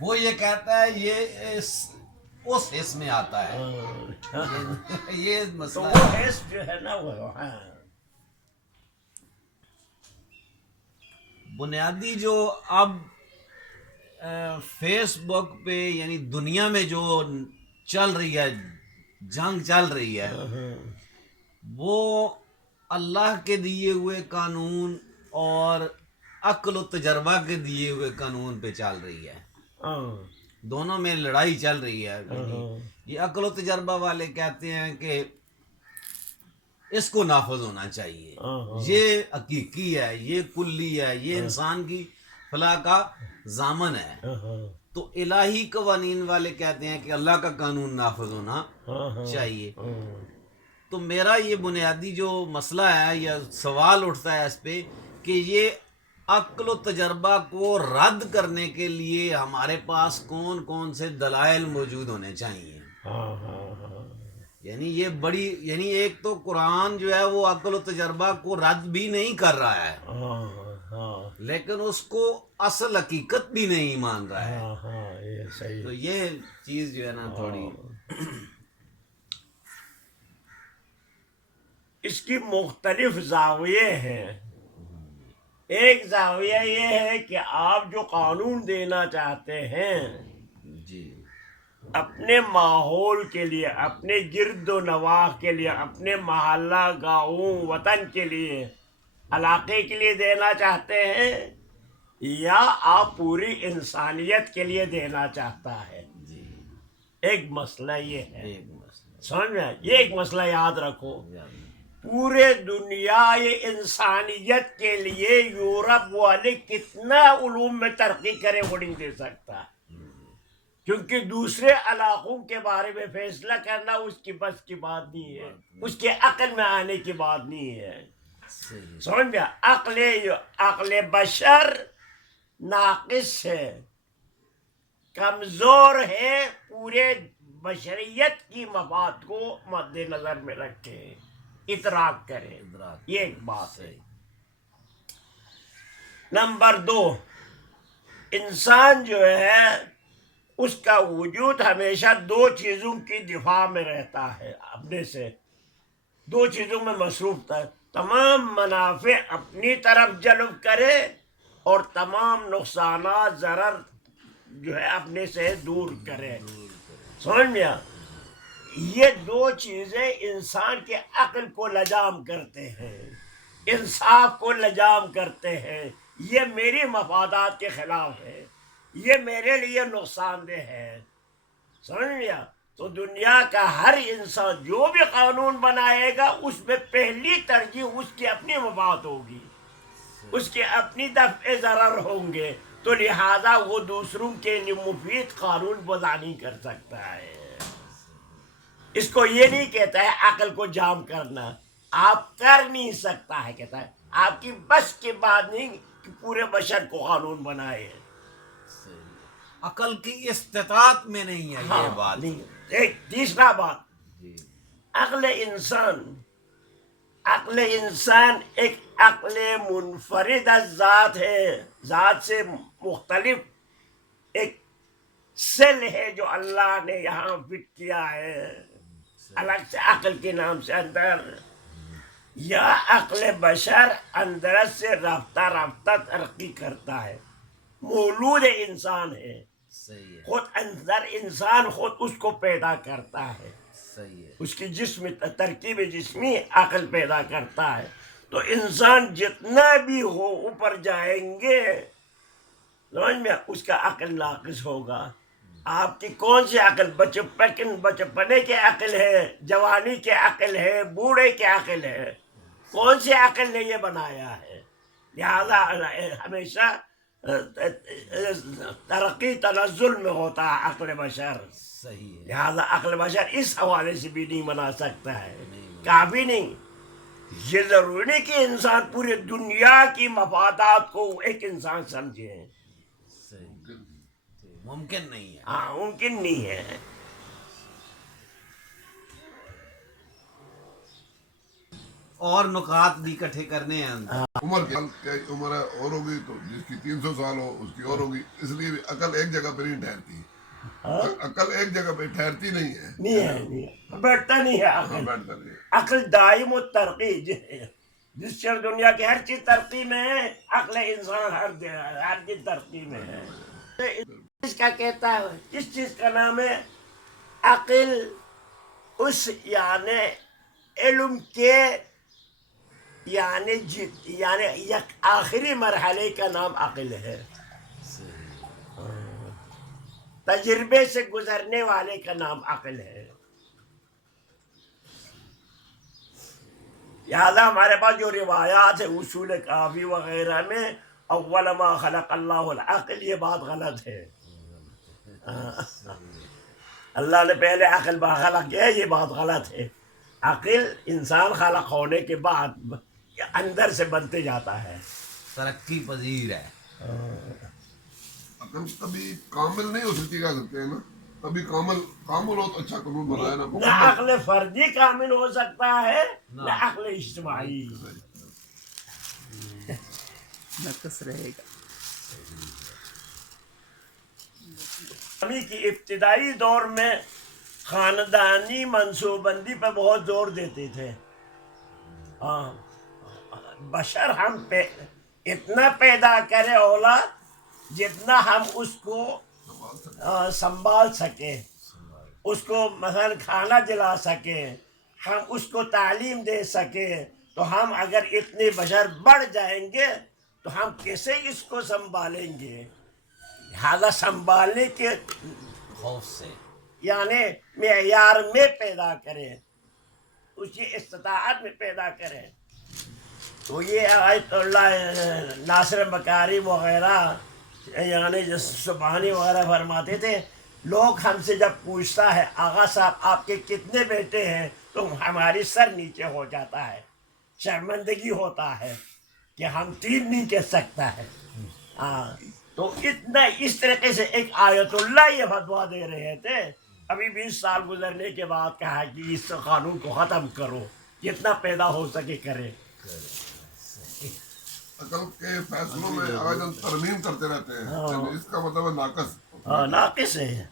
وہ یہ کہتا ہے یہ اس حص میں آتا ہے، یہ تو مسئلہ وہ ہے۔ حس جو ہے نا وہ بنیادی جو اب فیس بک پہ یعنی دنیا میں جو چل رہی ہے، جنگ چل رہی ہے، وہ اللہ کے دیے ہوئے قانون اور عقل و تجربہ کے دیے ہوئے قانون پہ چل رہی ہے، دونوں میں لڑائی چل رہی ہے۔ یعنی یہ عقل و تجربہ والے کہتے ہیں کہ اس کو نافذ ہونا چاہیے، یہ حقیقی ہے، یہ کلی ہے، یہ انسان کی فلاح کا ضامن ہے۔ تو الہی قوانین والے کہتے ہیں کہ اللہ کا قانون نافذ ہونا چاہیے۔ تو میرا یہ بنیادی جو مسئلہ ہے یا سوال اٹھتا ہے اس پہ کہ یہ عقل و تجربہ کو رد کرنے کے لیے ہمارے پاس کون کون سے دلائل موجود ہونے چاہیے۔ یعنی یہ بڑی، یعنی ایک تو قرآن جو ہے وہ عقل و تجربہ کو رد بھی نہیں کر رہا ہے، لیکن اس کو اصل حقیقت بھی نہیں مان رہا ہے۔ یہ صحیح تو یہ چیز جو ہے نا تھوڑی اس کی مختلف زاویے ہیں۔ ایک زاویہ یہ ہے کہ آپ جو قانون دینا چاہتے ہیں جی اپنے ماحول کے لیے، اپنے گرد و نواح کے لیے، اپنے محلہ گاؤں وطن کے لیے، علاقے کے لیے دینا چاہتے ہیں، یا آپ پوری انسانیت کے لیے دینا چاہتا ہے۔ جی ایک مسئلہ یہ ہے، ایک مسئلہ سمجھ میں؟ یہ ایک مسئلہ یاد رکھو، پورے دنیا یہ انسانیت کے لیے یورپ والے کتنا علوم میں ترقی کرے وہ نہیں دے سکتا، کیونکہ دوسرے علاقوں کے بارے میں فیصلہ کرنا اس کی بس کی بات نہیں ہے، اس کے عقل میں آنے کی بات نہیں ہے۔ صحیح سمجھ میں؟ عقل بشر ناقص ہے، کمزور ہے، پورے بشریت کی مفاد کو مد نظر میں رکھے، ادراک کرے۔ ادراک یہ ایک بات ہے۔ صحیح۔ نمبر 2، انسان جو ہے اس کا وجود ہمیشہ دو چیزوں کی دفاع میں رہتا ہے، اپنے سے دو چیزوں میں مصروف تھا، تمام منافع اپنی طرف جلب کرے اور تمام نقصانات ضرر جو ہے اپنے سے دور کرے۔ سمجھ میں؟ یہ دو چیزیں انسان کے عقل کو لجام کرتے ہیں، انصاف کو لجام کرتے ہیں۔ یہ میری مفادات کے خلاف ہے، یہ میرے لیے نقصان دہ ہے۔ سمجھ لیا؟ تو دنیا کا ہر انسان جو بھی قانون بنائے گا اس میں پہلی ترجیح اس کی اپنی مفاد ہوگی، اس کے اپنی دفع ضرر ہوں گے، تو لہذا وہ دوسروں کے لیے مفید قانون وضع نہیں کر سکتا ہے۔ اس کو یہ نہیں کہتا ہے عقل کو جام کرنا، آپ کر نہیں سکتا ہے، کہتا ہے آپ کی بس کی بات نہیں کہ پورے بشر کو قانون بنائے۔ عقل کی استطاعت میں نہیں ہے یہ بات۔ نہیں۔ ایک تیسرا بات، جی عقل انسان ایک عقل منفرد از ذات ہے، ذات سے مختلف ایک سیل ہے جو اللہ نے یہاں فٹ کیا ہے الگ سے عقل کے نام سے اندر۔ یا عقل بشر اندر سے رفتہ رفتہ ترقی کرتا ہے، مولود انسان ہے، صحیح ہے، خود اندر انسان خود اس کو پیدا کرتا ہے، صحیح ہے۔ اس کی جسم ترکیب جسمی عقل پیدا کرتا ہے۔ تو انسان جتنا بھی ہو اوپر جائیں گے، سمجھ میں، اس کا عقل ناقص ہوگا۔ آپ کی کون سی عقل؟ بچپنے کے عقل ہے، جوانی کے عقل ہے، بوڑھے کے عقل ہے، کون سی عقل نے یہ بنایا ہے؟ لہذا ہمیشہ ترقی تنزل میں ہوتا ہے عقل بشر، صحیح ہے، لہذا عقل بشر اس حوالے سے بھی نہیں بنا سکتا ہے، کافی نہیں۔ یہ ضروری نہیں کہ انسان پوری دنیا کی مفادات کو ایک انسان سمجھے، صحیح، ممکن نہیں ہے۔ ہاں ممکن نہیں ہے۔ اور نکات بھی اکٹھے کرنے ہیں. عمر کیا عمر ہے اور ہوگی تو جس کی 300 سال ہو اس کی اور ہوگی. اس لیے بھی عقل ایک جگہ پہ نہیں ٹھہرتی. عقل ایک جگہ پہ ٹھہرتی نہیں ہے. نہیں ہے، بیٹھتا نہیں ہے عقل. بیٹھتا نہیں. عقل دائم و ترقی. جس چیز دنیا کی ہر چیز ترقی میں ہے، عقل انسان ہر چیز ترقی میں ہے. اس کا کہتا ہے، کس چیز کا نام ہے عقل؟ اس یعنی علم کے یعنی یک آخری مرحلے کا نام عقل ہے. تجربے سے گزرنے والے کا نام عقل ہے. لہذا ہمارے پاس جو روایات ہے اصول کافی وغیرہ میں اول ما خلق اللہ العقل، یہ بات غلط ہے. اللہ نے پہلے عقل خلق کیا، یہ بات غلط ہے. عقل انسان خلق ہونے کے بعد اندر سے بنتے جاتا ہے. ترقی پذیر ہے. عقل کبھی کامل نہیں ہو سکتی، کہہ سکتے ہیں نا. کبھی کامل ہو تو اچھا قانون بنایا نا. نہ عقل فردی کامل ہو سکتا ہے، نہ عقل اجتماعی. نقص رہے گا. اسلامی کی ابتدائی دور میں خاندانی منصوبہ بندی پہ بہت زور دیتے تھے. بشر ہم پہ اتنا پیدا کرے اولاد جتنا ہم اس کو سنبھال سکے، اس کو مثلا کھانا دلا سکے، ہم اس کو تعلیم دے سکے. تو ہم اگر اتنے بشر بڑھ جائیں گے تو ہم کیسے اس کو سنبھالیں گے؟ لہذا سنبھالنے کے خوف سے یعنی معیار میں پیدا کریں، اس کی استطاعت میں پیدا کریں. تو یہ آیت اللہ ناصر مکاری وغیرہ یعنی سبحانی وغیرہ فرماتے تھے. لوگ ہم سے جب پوچھتا ہے آغا صاحب آپ کے کتنے بیٹے ہیں، تو ہماری سر نیچے ہو جاتا ہے، شرمندگی ہوتا ہے کہ ہم 3 نہیں کہہ سکتا ہے. تو اتنا اس طریقے سے ایک آیت اللہ یہ فتویٰ دے رہے تھے. ابھی 20 سال گزرنے کے بعد کہا کہ اس قانون کو ختم کرو، جتنا پیدا ہو سکے کرے. عقل کے فیصلوں میں آج ہم ترمیم کرتے رہتے ہیں. اس کا مطلب ہے ناقص. ناقص ہے.